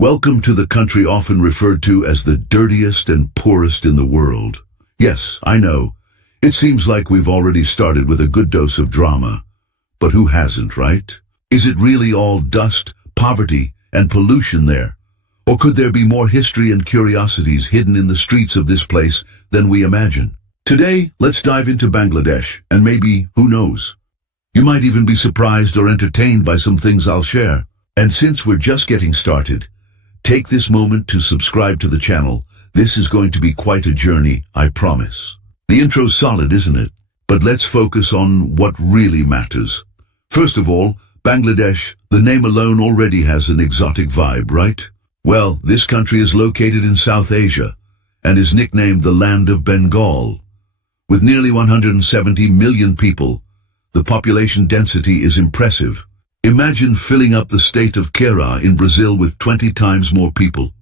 Welcome to the country often referred to as the dirtiest and poorest in the world. Yes, I know. It seems like we've already started with a good dose of drama. But who hasn't, right? Is it really all dust, poverty, and pollution there? Or could there be more history and curiosities hidden in the streets of this place than we imagine? Today, let's dive into Bangladesh, and maybe, who knows? You might even be surprised or entertained by some things I'll share. And since we're just getting started, take this moment to subscribe to the channel. This is going to be quite a journey, I promise. The intro's solid, isn't it? But let's focus on what really matters. First of all, Bangladesh, the name alone already has an exotic vibe, right? Well, this country is located in South Asia and is nicknamed the Land of Bengal. With nearly 170 million people, the population density is impressive. Imagine filling up the state of Ceará in Brazil with 20 times more people.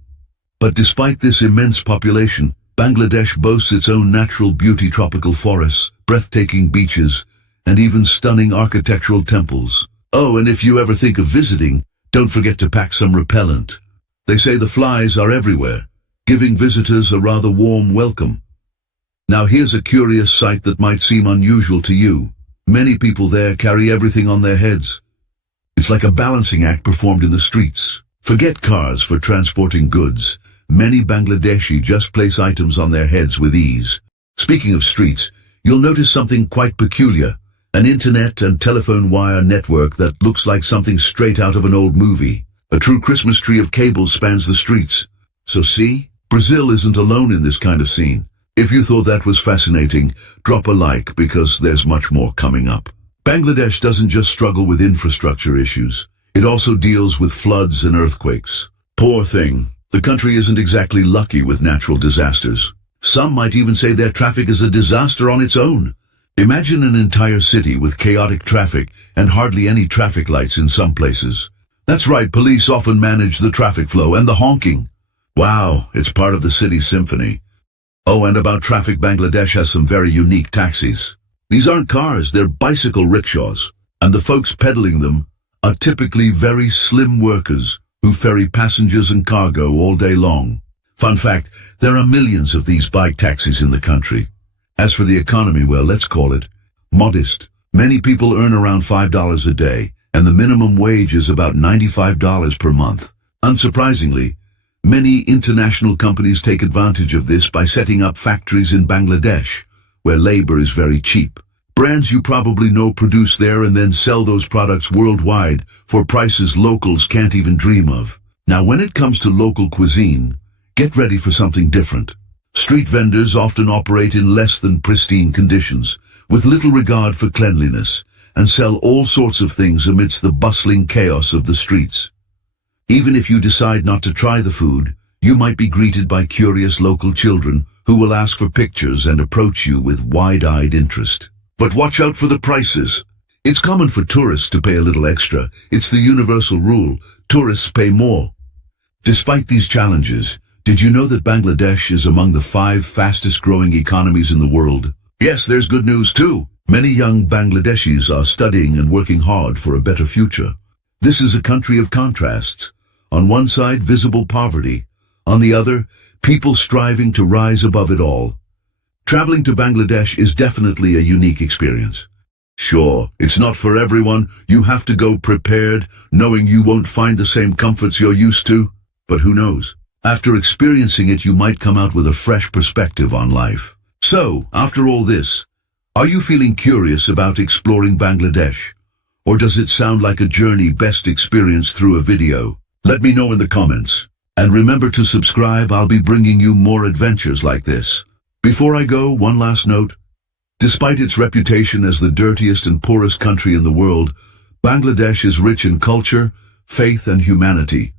But despite this immense population, Bangladesh boasts its own natural beauty, tropical forests, breathtaking beaches, and even stunning architectural temples. Oh, and if you ever think of visiting, don't forget to pack some repellent. They say the flies are everywhere, giving visitors a rather warm welcome. Now here's a curious sight that might seem unusual to you. Many people there carry everything on their heads. It's like a balancing act performed in the streets. Forget cars for transporting goods. Many Bangladeshi just place items on their heads with ease. Speaking of streets, you'll notice something quite peculiar. An internet and telephone wire network that looks like something straight out of an old movie. A true Christmas tree of cables spans the streets. So see, Brazil isn't alone in this kind of scene. If you thought that was fascinating, drop a like because there's much more coming up. Bangladesh doesn't just struggle with infrastructure issues. It also deals with floods and earthquakes. Poor thing. The country isn't exactly lucky with natural disasters. Some might even say their traffic is a disaster on its own. Imagine an entire city with chaotic traffic and hardly any traffic lights in some places. That's right, police often manage the traffic flow and the honking. Wow, it's part of the city's symphony. Oh, and about traffic, Bangladesh has some very unique taxis. These aren't cars, they're bicycle rickshaws, and the folks pedaling them are typically very slim workers who ferry passengers and cargo all day long. Fun fact, there are millions of these bike taxis in the country. As for the economy, well, let's call it modest. Many people earn around $5 a day, and the minimum wage is about $95 per month. Unsurprisingly, many international companies take advantage of this by setting up factories in Bangladesh, where labor is very cheap. Brands you probably know produce there and then sell those products worldwide for prices locals can't even dream of. Now, when it comes to local cuisine, get ready for something different. Street vendors often operate in less than pristine conditions, with little regard for cleanliness, and sell all sorts of things amidst the bustling chaos of the streets. Even if you decide not to try the food, you might be greeted by curious local children who will ask for pictures and approach you with wide-eyed interest. But watch out for the prices. It's common for tourists to pay a little extra. It's the universal rule. Tourists pay more. Despite these challenges, did you know that Bangladesh is among the 5 fastest-growing economies in the world? Yes, there's good news too. Many young Bangladeshis are studying and working hard for a better future. This is a country of contrasts. On one side, visible poverty. On the other, people striving to rise above it all. Traveling to Bangladesh is definitely a unique experience. Sure, it's not for everyone. You have to go prepared, knowing you won't find the same comforts you're used to. But who knows? After experiencing it, you might come out with a fresh perspective on life. So, after all this, are you feeling curious about exploring Bangladesh? Or does it sound like a journey best experienced through a video? Let me know in the comments. And remember to subscribe, I'll be bringing you more adventures like this. Before I go, one last note. Despite its reputation as the dirtiest and poorest country in the world, Bangladesh is rich in culture, faith, and humanity.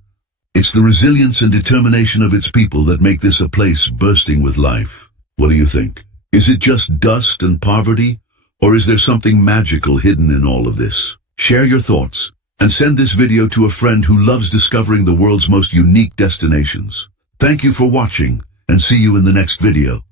It's the resilience and determination of its people that make this a place bursting with life. What do you think? Is it just dust and poverty? Or is there something magical hidden in all of this? Share your thoughts, and send this video to a friend who loves discovering the world's most unique destinations. Thank you for watching, and see you in the next video.